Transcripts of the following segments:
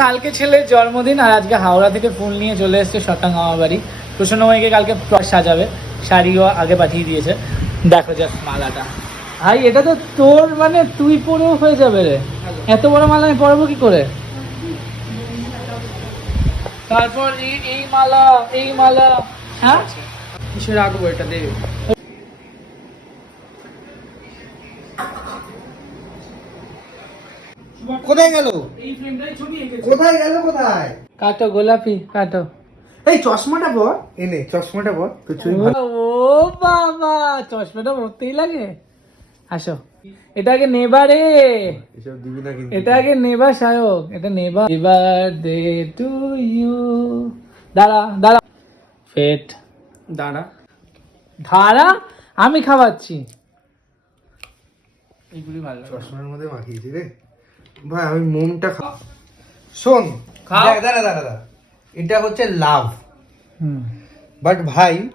কালকে ছেলের জন্মদিন আর আজকে হাওড়া থেকে ফুল নিয়ে চলে এসছে শটাং আমার বাড়ি প্রসন্নময়ীকে কালকে সাজাবে, শাড়িও আগে পাঠিয়ে দিয়েছে। দেখো জাস্ট মালাটা। ভাই, এটা তো তোর মানে তুই পরেও হয়ে যাবে রে। এত বড় মালা আমি পরবো কি করে? তারপর এই মালা এই মালা। হ্যাঁ? রাখব এটা দে কোথায় গেল? কোথায় গেল কোথায়? কাটো গোলাপি কাটো। এই চশমাটা পর। এনে চশমাটা পর। ও বাবা চশমাটা পরতেই লাগে। আসো। এটা আগে নেবা রে। এসব দিবি না কিন্তু। এটা আগে নেবা শায়ক এটা নেবা। এবার দে টু ইউ। দাঁড়া দাঁড়া। ফেট। দাঁড়া। ধারা আমি খাওয়াচ্ছি। এইগুলি ভালো চশমার মধ্যে মাখিয়েছি রে। ভাই আমি মোমটা খা শোন। দাঁড়া দাঁড়া দাঁড়া। এটা হচ্ছে লাভ। হুম। বাট ভাই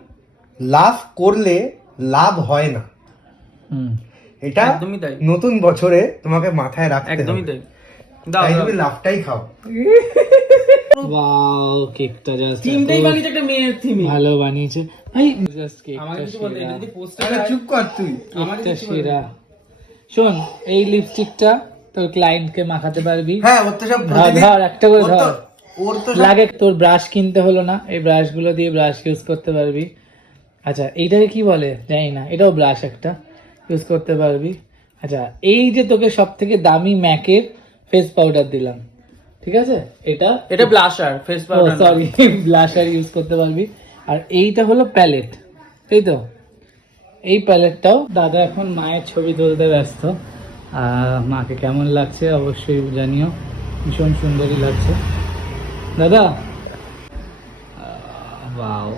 লাভ করলে লাভ হয় না। হুম। এটা একদমই তাই। নতুন বছরে তোমাকে মাথায় রাখতে একদমই হবে। তাই তাই তুমি লাভটাই খাও। ওয়াও কেকটা জাস্ট থিমটাই বানিয়েছে একটা মেয়ের থিম ভালো বানিয়েছে। ভাই জাস্ট আমাকে কিছু বলতে যদি পোস্টার চুপ কর তুই। আমাকে সেরা। শোন এই লিপস্টিকটা তোর ক্লায়েন্টকে মাখাতে পারবি? হ্যাঁ ওর তো সব ধর একটা করে ধর। ওর তো লাগে তোর ব্রাশ কিনতে হলো না এই ব্রাশগুলো দিয়ে ব্রাশ ইউজ করতে পারবি। আচ্ছা এইটাকে কি বলে? জানি না এটাও ব্রাশ একটা ইউজ করতে পারবি। আচ্ছা এই যে তোকে সব থেকে দামি ম্যাকের ফেস পাউডার দিলাম ঠিক আছে? এটা এটা blusher face powder sorry blusher use করতে পারবি। আর এইটা হলো প্যালেট তাই তো? এই প্যালেটটাও দাদা এখন মায়ের ছবি তুলতে ব্যস্ত। মাকে কেমন লাগছে অবশ্যই জানিও। ভীষণ সুন্দরই লাগছে। দাদা? ওয়াও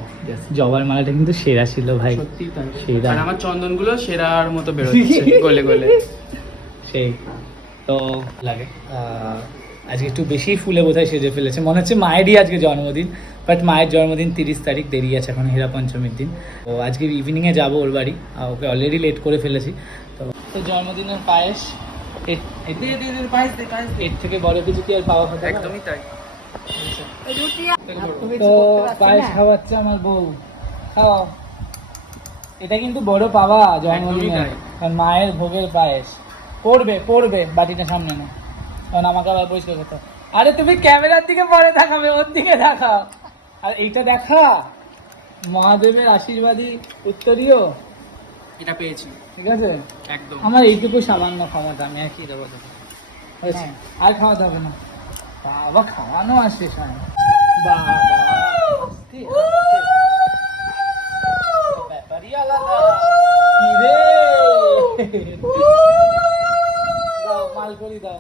জবার মালাটা কিন্তু সেরা ছিল ভাই। সেরা। আর আমার চন্দনগুলো সেরার মতো বেরোচ্ছে গলে গলে। সেই। তো লাগে। আহ, আজকে একটু বেশি ফুলে বোধহয় সেজে ফেলেছে। মনে হচ্ছে মায়েরই আজকে জন্মদিন বাট মায়ের জন্মদিন তিরিশ তারিখ দেরি আছে এখন হীরা পঞ্চমীর দিন। তো আজকে ইভিনিংয়ে যাব ওর বাড়ি আর ওকে অলরেডি লেট করে ফেলেছি। তো তো জন্মদিনের পায়েস এর- থেকে বড় কিছু কি আর পাওয়া হতে একদমই তাই। তো পায়েস খাওয়াচ্ছে আমার বউ। এটা কিন্তু বড় পাওয়া জন্মদিনে কারণ মায়ের ভোগের পায়েস। পড়বে পড়বে বাটিটা সামনে না। কারণ আমাকে আবার পরিষ্কার করতে আরে তুমি ক্যামেরার দিকে পরে দেখাবে ওর দিকে দেখাও। আর এইটা দেখা মহাদেবের আশীর্বাদী উত্তরীয়। এটা পেয়েছি। ঠিক আছে? একদম। আমার এইটুকু সামান্য ক্ষমতা আমি আর কি দেবো? আর খাওয়াতে হবে না। বাবা খাওয়ানো আসছে সামনে বাবা আস্তে, আস্তে। ব্যাপারই আলাদা। কি রে? দাও মাল করি দাও।